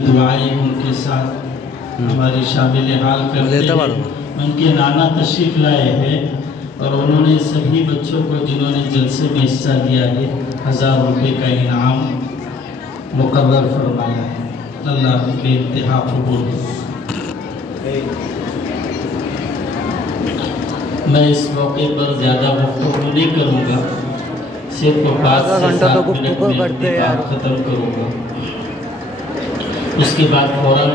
دعائیں ان کے ساتھ ہماری شامل حال کرتے ہیں۔ ان کے نانا تشریف لائے ہیں اور انہوں نے سبھی بچوں کو جنہوں نے جلسے میں حصہ لیا ہے 1000 روپے کا انعام مقرر فرمایا ہے۔ اللہ کے انتہا قبول ہے۔ میں اس موقع پر زیادہ گفتگو نہیں کروں گا، صرف 5 سے 7 منٹ میں اپنی بات ختم کروں گا۔ اس کے بعد فوراً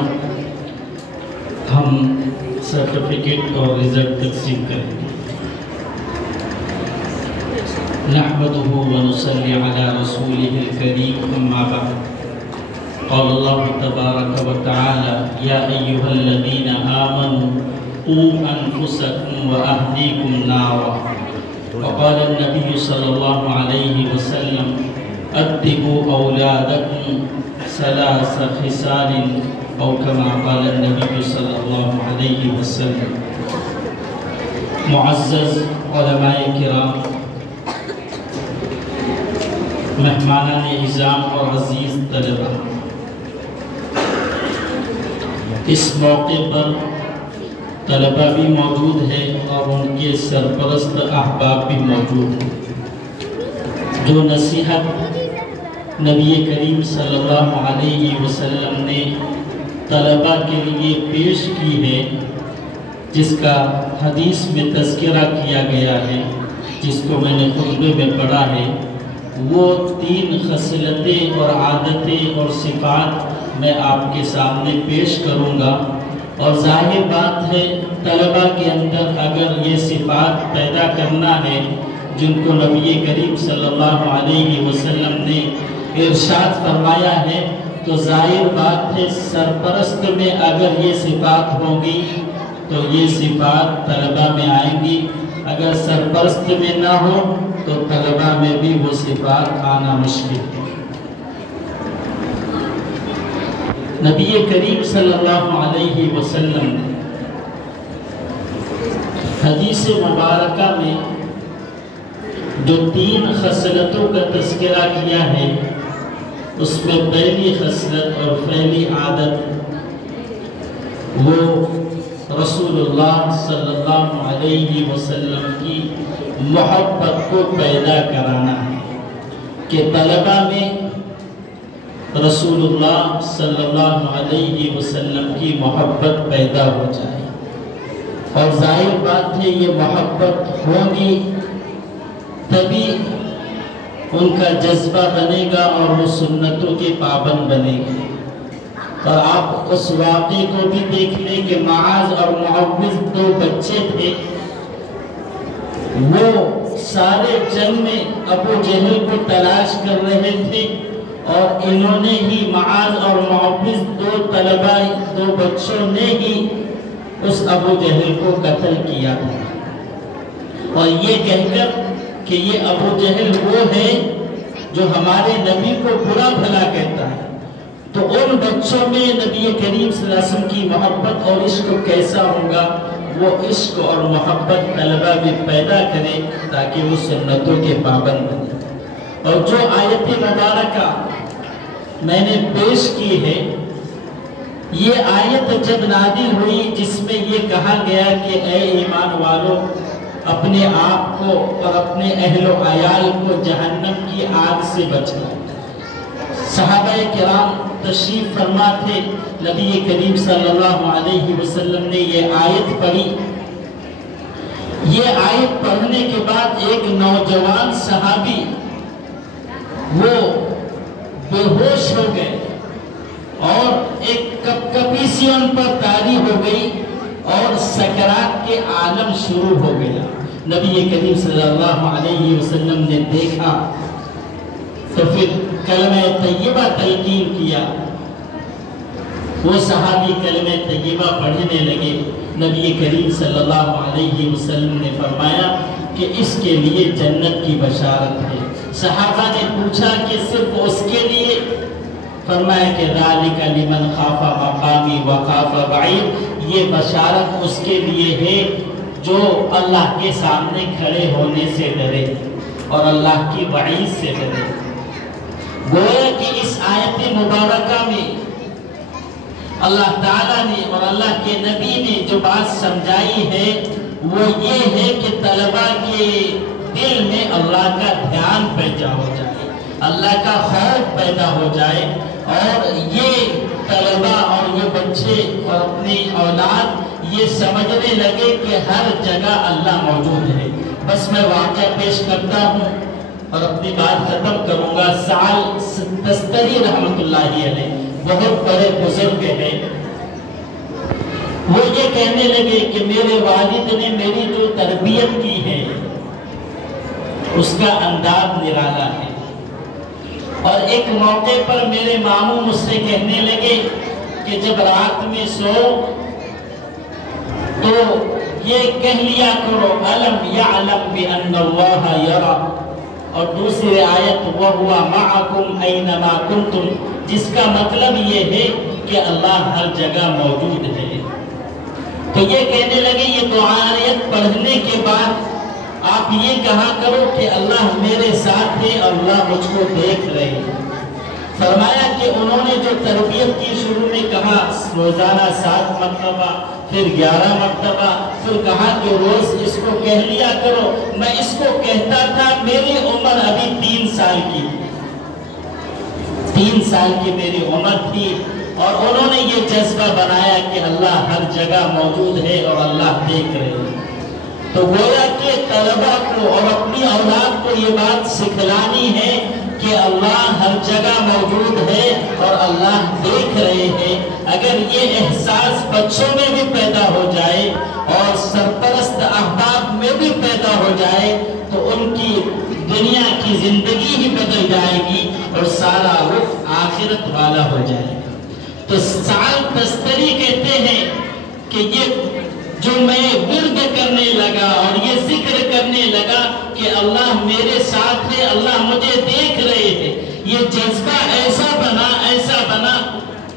ہم سرٹیفکیٹ اور رزلٹ تقسیم کریں گے۔ نحمده ونصلي على رسوله الكريم اما بعد قال الله تبارك وتعالى يا ايها الذين امنوا قوا انفسكم واهليكم نارا وقال النبي صلى الله عليه وسلم ادبوا اولادكم 3 خصال او كما قال النبي صلى الله عليه وسلم۔ معزز علماء کرام، مہمانان اعظام اور عزیز طلبہ، اس موقع پر طلبہ بھی موجود ہیں اور ان کے سرپرست احباب بھی موجود ہیں۔ جو نصیحت نبی کریم صلی اللہ علیہ وسلم نے طلبہ کے لیے پیش کی ہے، جس کا حدیث میں تذکرہ کیا گیا ہے، جس کو میں نے خطبے میں پڑھا ہے، وہ 3 خصلتیں اور عادتیں اور صفات میں آپ کے سامنے پیش کروں گا، اور ظاہر بات ہے طلبہ کے اندر اگر یہ صفات پیدا کرنا ہے جن کو نبی کریم صلی اللہ علیہ وسلم نے ارشاد فرمایا ہے، تو ظاہر بات ہے سرپرست میں اگر یہ صفات ہوں گی تو یہ صفات طلبہ میں آئیں گی، اگر سرپرست میں نہ ہو تو طلبہ میں بھی وہ صفات آنا مشکل ہے۔ نبی کریم صلی اللہ علیہ وسلم نے حدیث مبارکہ میں جو 3 خصلتوں کا تذکرہ کیا ہے، اس میں پہلی خصلت اور پہلی عادت وہ رسول اللہ صلی اللہ علیہ وسلم کی محبت کو پیدا کرانا ہے، کہ طلبہ میں رسول اللہ صلی اللہ علیہ وسلم کی محبت پیدا ہو جائے، اور ظاہر بات ہے یہ محبت ہوگی تبھی ان کا جذبہ بنے گا اور وہ سنتوں کے پابند بنے گے۔ اور آپ اس واقعے کو بھی دیکھ لیں کہ معاذ اور معوذ 2 بچے تھے، وہ سارے جنگ میں ابو جہل کو تلاش کر رہے تھے، اور انہوں نے ہی معاذ اور معوذ 2 طلبہ 2 بچوں نے ہی اس ابو جہل کو قتل کیا، اور یہ کہہ کر کہ یہ ابو جہل وہ ہے جو ہمارے نبی کو برا بھلا کہتا ہے۔ تو ان بچوں میں نبی کریم صلی اللہ علیہ وسلم کی محبت اور عشق کیسا ہوگا، وہ عشق اور محبت طلبہ میں پیدا کرے تاکہ وہ سنتوں کے پابند بنے۔ اور جو آیت مبارکہ میں نے پیش کی ہے، یہ آیت جب نازل ہوئی جس میں یہ کہا گیا کہ اے ایمان والو، اپنے آپ کو اور اپنے اہل و عیال کو جہنم کی آگ سے بچاؤ۔ صحابہ کرام تشریف فرما تھے، نبی کریم صلی اللہ علیہ وسلم نے یہ آیت پڑھی۔ یہ آیت پڑھنے کے بعد ایک نوجوان صحابی وہ بے ہوش ہو گئے، اور ایک کپکپی سی ان پر طاری ہو گئی، اور سکرات کے عالم شروع ہو گیا۔ نبی کریم صلی اللہ علیہ وسلم نے دیکھا تو پھر کلمہ طیبہ تلقین کیا، وہ صحابی کلمہ طیبہ پڑھنے لگے۔ نبی کریم صلی اللہ علیہ وسلم نے فرمایا کہ اس کے لیے جنت کی بشارت ہے۔ صحابہ نے پوچھا کہ صرف اس کے لیے؟ فرمایا کہ ذالک لمن خاف مقامی وخاف وعید، یہ بشارت اس کے لیے ہے جو اللہ کے سامنے کھڑے ہونے سے ڈرے اور اللہ کی وعید سے ڈرے۔ گویا کہ اس آیت مبارکہ میں اللہ تعالیٰ نے اور اللہ کے نبی نے جو بات سمجھائی ہے وہ یہ ہے کہ طلبہ کے دل میں اللہ کا دھیان پیدا ہو جائے، اللہ کا خوف پیدا ہو جائے، اور یہ طلبہ اور یہ بچے اور اپنی اولاد یہ سمجھنے لگے کہ ہر جگہ اللہ موجود ہے۔ بس میں واقعہ پیش کرتا ہوں اور اپنی بات ختم کروں گا۔ سعد تستری رحمت اللہ علیہ بہت بڑے بزرگ ہیں، وہ یہ کہنے لگے کہ میرے والد نے میری جو تربیت کی ہے اس کا انداز نرالا ہے، اور ایک موقع پر میرے ماموں مجھ سے کہنے لگے کہ جب رات میں سو تو یہ کہہ لیا کرو الم یعلم بان اللہ یرا، اور دوسری آیت وَهُوَ مَعَكُمْ أَيْنَمَا كُنْتُمْ، جس کا مطلب یہ ہے کہ اللہ ہر جگہ موجود ہے۔ تو یہ کہنے لگے یہ دو آیت پڑھنے کے بعد آپ یہ کہا کرو کہ اللہ میرے ساتھ ہے اور اللہ مجھ کو دیکھ رہے ہیں۔ فرمایا کہ انہوں نے جو تربیت کی شروع میں کہا روزانہ 7 مرتبہ، پھر 11 مرتبہ، پھر کہا کہ روز اس کو کہہ لیا کرو۔ میں اس کو کہتا تھا، میری عمر ابھی 3 سال کی تھی، 3 سال کی میری عمر تھی، اور انہوں نے یہ جذبہ بنایا کہ اللہ ہر جگہ موجود ہے اور اللہ دیکھ رہے ہیں۔ تو گویا کہ طلبہ کو اور اپنی اولاد کو یہ بات سکھلانی ہے کہ اللہ ہر جگہ موجود ہے اور اللہ دیکھ رہے ہیں۔ اگر یہ احساس بچوں میں بھی پیدا ہو جائے اور سرپرست احباب میں بھی پیدا ہو جائے تو ان کی دنیا کی زندگی ہی بدل جائے گی اور سارا رخ آخرت والا ہو جائے گا۔ تو سعد تستری کہتے ہیں کہ یہ جو میں ورد کرنے لگا اور یہ ذکر کرنے لگا کہ اللہ میرے ساتھ ہے، اللہ مجھے دیکھ رہے ہیں، یہ جذبہ ایسا بنا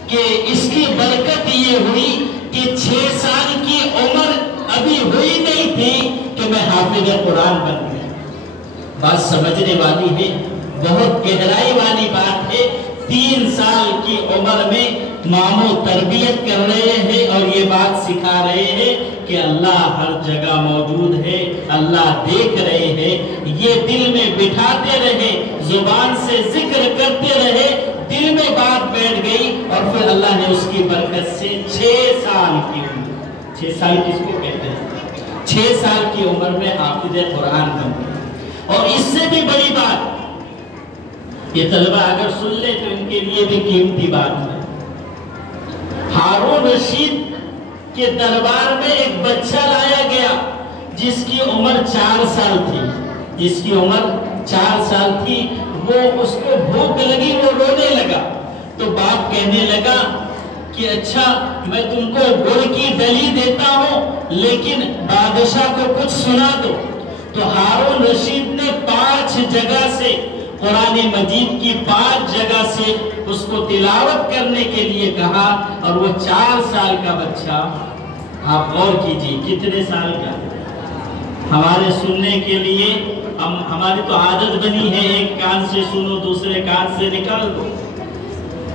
کہ اس کی برکت یہ ہوئی کہ 6 سال کی عمر ابھی ہوئی نہیں تھی کہ میں حافظ قرآن بن گیا۔ بات سمجھنے والی ہے، بہت گہرائی والی بات ہے۔ 3 سال کی عمر میں ماموں تربیت کر رہے ہیں اور یہ بات سکھا رہے ہیں کہ اللہ ہر جگہ موجود ہے، اللہ دیکھ رہے ہیں۔ یہ دل میں بٹھاتے رہے، زبان سے ذکر کرتے رہے، دل میں بات بیٹھ گئی، اور پھر اللہ نے اس کی برکت سے 6 سال کی عمر، 6 سال کس کو کہتے ہیں، 6 سال کی عمر میں حافظ قرآن بن گئے۔ اور اس سے بھی بڑی بات، یہ طلبہ اگر سن لے تو ان کے لیے بھی قیمتی بات ہے۔ ہارون رشید کے دربار میں ایک بچہ لایا گیا جس کی عمر 4 سال تھی، وہ اس کو بھوک لگی، وہ رونے لگا، تو باپ کہنے لگا کہ اچھا میں تم کو گڑ کی ڈلی دیتا ہوں لیکن بادشاہ کو کچھ سنا دو۔ تو ہارون رشید نے 5 جگہ سے قرآن مجید کی 5 جگہ سے اس کو تلاوت کرنے کے لیے کہا، اور وہ 4 سال کا بچہ، آپ غور کیجئے کتنے سال کا، ہمارے سننے کے لیے ہماری تو عادت بنی ہے ایک کان سے سنو دوسرے کان سے نکال دو،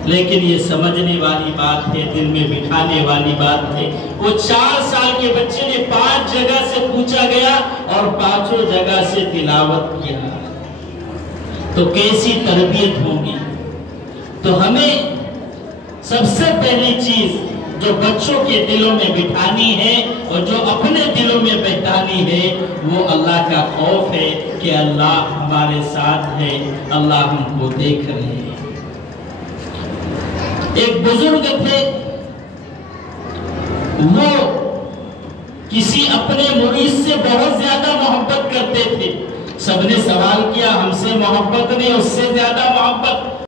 لیکن یہ سمجھنے والی بات ہے، دل میں بٹھانے والی بات ہے۔ وہ 4 سال کے بچے نے 5 جگہ سے پوچھا گیا اور 5 جگہ سے تلاوت کیا، تو کیسی تربیت ہوگی۔ تو ہمیں سب سے پہلی چیز جو بچوں کے دلوں میں بٹھانی ہے اور جو اپنے دلوں میں بٹھانی ہے وہ اللہ کا خوف ہے کہ اللہ ہمارے ساتھ ہے، اللہ ہم کو دیکھ رہے ہیں۔ ایک بزرگ تھے، وہ کسی اپنے مرید سے بہت زیادہ محبت کرتے تھے۔ سب نے سوال کیا ہم سے محبت نہیں، اس سے زیادہ محبت۔